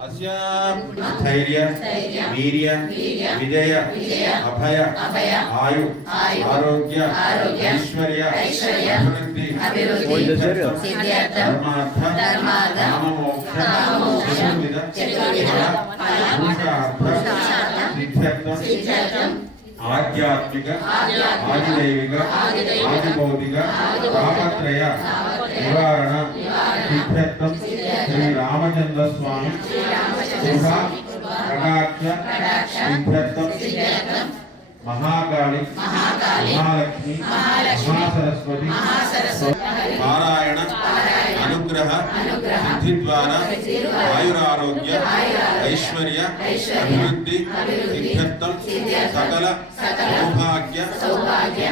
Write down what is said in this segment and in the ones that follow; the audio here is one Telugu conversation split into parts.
అస్య స్థైర్య వీర్య విజయ అభయ ఆయు ఆరోగ్య ఐశ్వర్య అభివృద్ధి సిద్ధ్యర్థం ధర్మార్థ కామమోక్ష చతుర్విధ ఫల పురుషార్థ సిద్ధ్యర్థం ఆధ్యాత్మిక ఆదిదైవిక ఆదిభౌతిక తాపత్రయ నివారణ సిద్ధ్యర్థం శ్రీ రామచంద్ర స్వామి శుభ కటాక్ష సిద్ధ్యర్థం మహాకాళి మహాలక్ష్మి మహాసరస్వతి పారాయణ అనుగ్రహ సిద్ధి ద్వారా ఆయురారోగ్య ఐశ్వర్య అభివృద్ధి సిద్ధ్యర్థం సకల సౌభాగ్య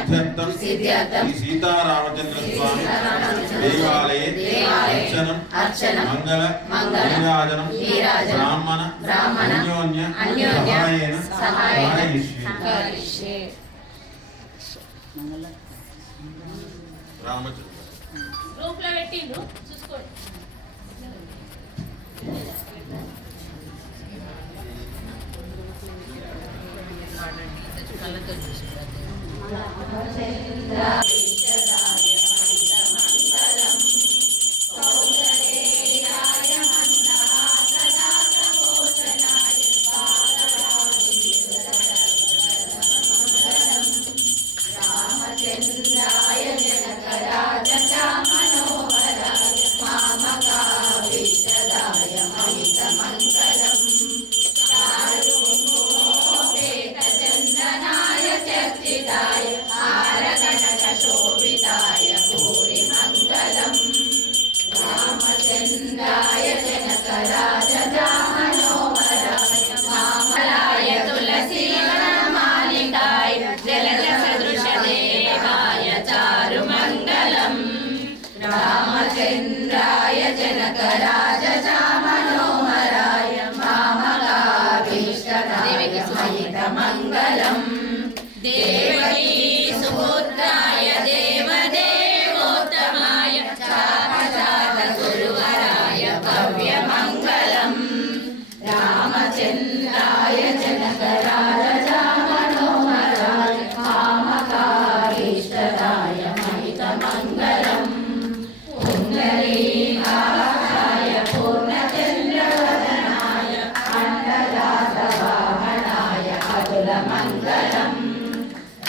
సిద్ధ్యర్థం శ్రీ సీతారామచంద్ర స్వామి దేవాలయే అర్చనం మంగళ నీరాజనం బ్రాహ్మణ అన్యోన్య సహాయేన సహాయిష్యే రామచంద్ర. గ్రూప్లో పెట్టిండ్రు చూసుకోండి.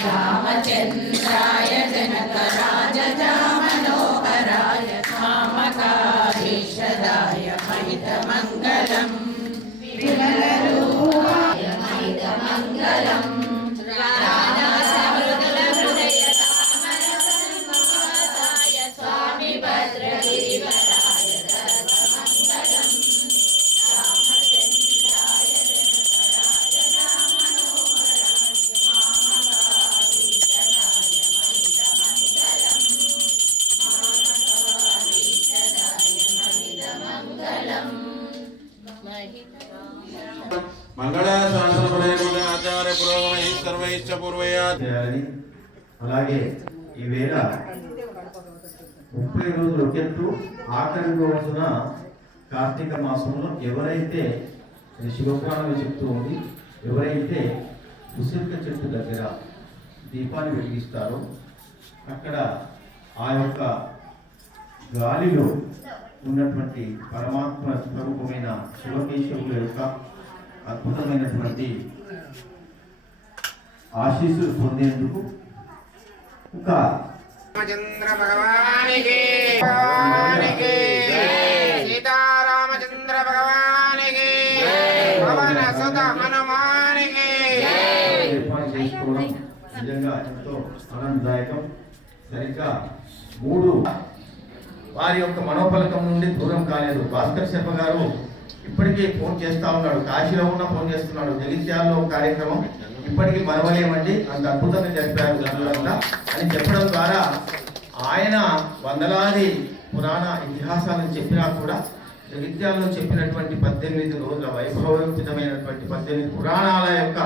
మంగళ ఆచార్య సర్వైశ్చ పూర్వయా చేయాలి. అలాగే ఈవేళ ముప్పై రోజులు ఒకెత్తు ఆఖరి రోజున కార్తీక మాసంలో ఎవరైతే ఇది శివపురాణం చెప్తూ ఉంది ఎవరైతే ఉసిరిక చెట్టు దగ్గర దీపాన్ని వెలిగిస్తారో అక్కడ ఆ యొక్క గాలిలో ఉన్నటువంటి పరమాత్మ స్వరూపమైన శివకేశ్వరుల యొక్క అద్భుతమైనటువంటి ఆశీస్సులు పొందేందుకు ఒక రామచంద్ర భగవానికి భగవానికి సీతారామచంద్ర భగవానికి పవన సుత హనుమానికి. ఏర్పాటు చేసుకోవడం నిజంగా ఎంతో ఆనందదాయకం. సరిగ్గా మూడు వారి యొక్క మనోఫలకం నుండి దూరం కాలేదు. భాస్కర్ శర్మ గారు ఇప్పటికీ ఫోన్ చేస్తా ఉన్నాడు. కాశీలో ఉన్న ఫోన్ చేస్తున్నాడు. జగిత్యాలలో కార్యక్రమం ఇప్పటికీ మరవలేమండి. అంత అద్భుతంగా జరిపారు గనులంతా అని చెప్పడం ద్వారా ఆయన వందలాది పురాణ ఇతిహాసాలను చెప్పినా కూడా జగిత్యాలలో చెప్పినటువంటి పద్దెనిమిది రోజుల వైభవోపేతమైనటువంటి పద్దెనిమిది పురాణాల యొక్క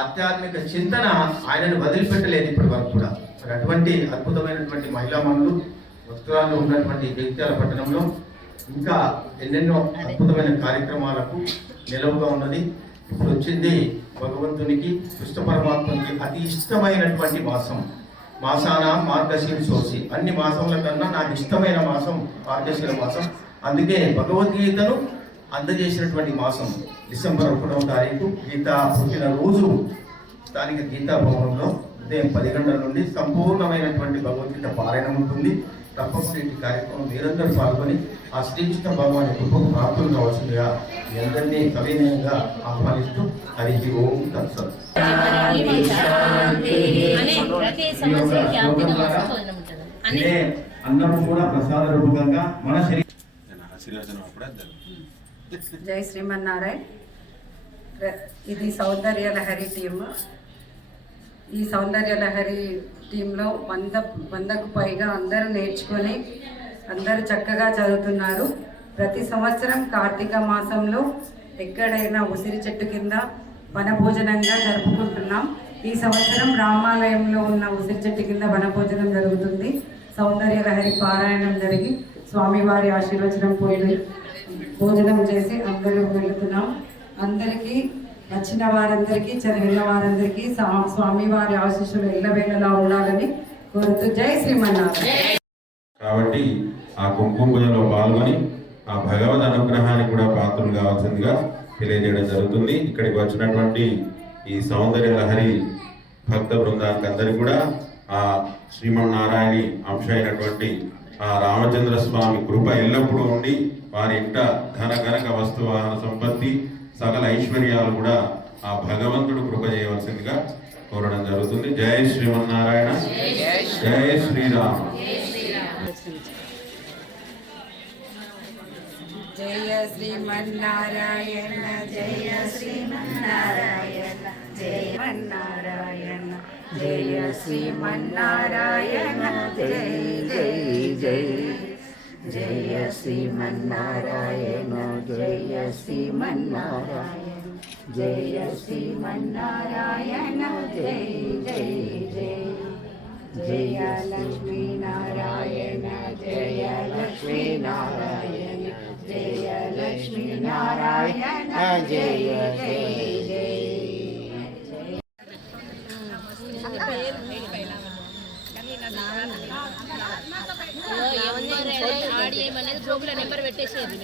ఆధ్యాత్మిక చింతన ఆయనను వదిలిపెట్టలేదు ఇప్పటి వరకు కూడా. అటువంటి అద్భుతమైనటువంటి మహిళా మనులు భక్తురాలు ఉన్నటువంటి జగిత్యాల పట్టణంలో ఇంకా ఎన్నెన్నో అద్భుతమైన కార్యక్రమాలకు నిలవుగా ఉన్నది. ఇప్పుడు వచ్చింది భగవంతునికి కృష్ణ పరమాత్మకి అతి ఇష్టమైనటువంటి మాసం. మాసాన మార్గశీర్షోసి అన్ని మాసముల కన్నా నాకు ఇష్టమైన మాసం మార్గశీర మాసం. అందుకే భగవద్గీతను అందజేసినటువంటి మాసం డిసెంబర్ ఒకటవ తారీఖు గీత పుట్టిన రోజు. స్థానిక గీతా భవనంలో ఉదయం పది గంటల నుండి సంపూర్ణమైనటువంటి భగవద్గీత పారాయణం ఉంటుంది. తప్పకుండా ఈ కార్యక్రమం మీరందరూ పాల్గొని ఆ శ్రీకృష్ణ భగవాన్ కృపకు ప్రాప్తులు కావాల్సిందిగా మీ అందరినీ సవినయంగా ఆహ్వానిస్తూ హరికి ఓం తత్సత్ అనే ప్రతి సమస్యకి ఆర్థిక భోజనం ఉంటుంది అని ఇదే అన్నము కూడా ప్రసాద రూపకంగా మన శరీరం జై శ్రీమన్నారాయణ. ఇది సౌందర్య లహరి టీమ్. ఈ సౌందర్య లహరి టీంలో వంద వందకు పైగా అందరూ నేర్చుకొని అందరూ చక్కగా చదువుతున్నారు. ప్రతి సంవత్సరం కార్తీక మాసంలో ఎక్కడైనా ఉసిరి చెట్టు కింద వనభోజనంగా జరుపుకుంటున్నాం. ఈ సంవత్సరం రామాలయంలో ఉన్న ఉసిరి చెట్టు కింద వనభోజనం జరుగుతుంది. సౌందర్య లహరి పారాయణం జరిగి స్వామివారి ఆశీర్వచనం పోయి భోజనం చేసి అందరూ వెళుతున్నాం. అందరికీ వచ్చిన వారందరికీ చదివిన వారందరికీ స్వామి వారి ఆశీస్సులు ఎల్లవేళలా ఉండాలని కోరుతూ జై శ్రీమన్నారాయణ. కాబట్టి ఆ కుంకుమ పూజలో పాల్గొని ఆ భగవద్ అనుగ్రహానికి కూడా పాత్రలు కావాల్సిందిగా తెలియజేయడం జరుగుతుంది. ఇక్కడికి వచ్చినటువంటి ఈ సౌందర్య లహరి భక్త బృందానికి అందరికీ కూడా ఆ శ్రీమన్నారాయణి అంశ అయినటువంటి ఆ రామచంద్ర స్వామి కృప ఎల్లప్పుడూ ఉండి వారి ఇంట ధన కనక వస్తు వాహన సంపత్తి సకల ఐశ్వర్యాలు కూడా ఆ భగవంతుడు కృప చేయవలసిందిగా కోరడం జరుగుతుంది. జై శ్రీమన్నారాయణ. జై శ్రీరామ్. జయ శ్రీమన్నారాయణ జయ శ్రీమన్నారాయణ జయ మన్నారాయణ జయ శ్రీమన్నారాయణ జయ జయ జయ జయ శ్రీమన్నారాయణ జయ శ్రీమన్నారాయణ జయ శ్రీమన్నారాయణ జయ జయ జయ జయ లక్ష్మీ నారాయణ జయ లక్ష్మీ నారాయణ జయ లక్ష్మీ నారాయణ జయ జయ జయ జోబుల నెంబర్ పెట్టేసేది.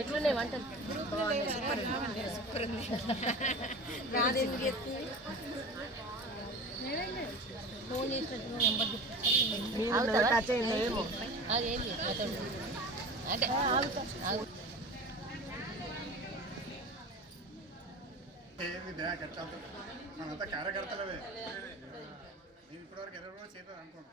ఎట్లున్నాయి వంటలు ఫోన్ చేసినట్టు నెంబర్ అదేంటి అతను అంటే ఆగు. ఏంది బ్యాగ్ ఎట్లా మనంతా కార్యకర్తలవే నేను ఇప్పటివరకు ఎవరు కూడా చేయలేదు అనుకోను